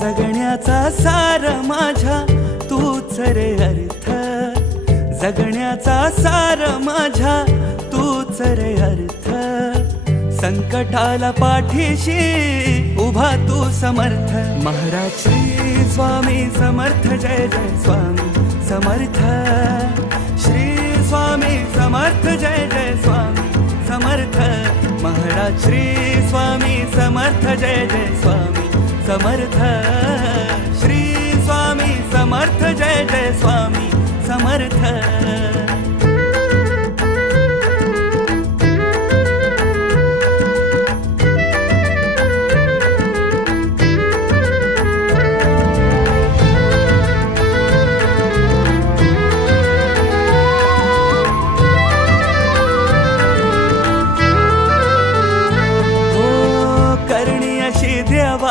जगण्याचा सार माझ्या तूच रे अर्थ, जगण्याचा सार माझ्या तूच रे अर्थ. संकटाला पाठीशी उभा तू समर्थ. महाराज श्री स्वामी समर्थ, जय जय स्वामी समर्थ. श्री स्वामी समर्थ, जय जय स्वामी समर्थ. महाराज श्री स्वामी समर्थ, जय जय स्वामी समर्थ. श्री स्वामी समर्थ, जय जय स्वामी समर्थ.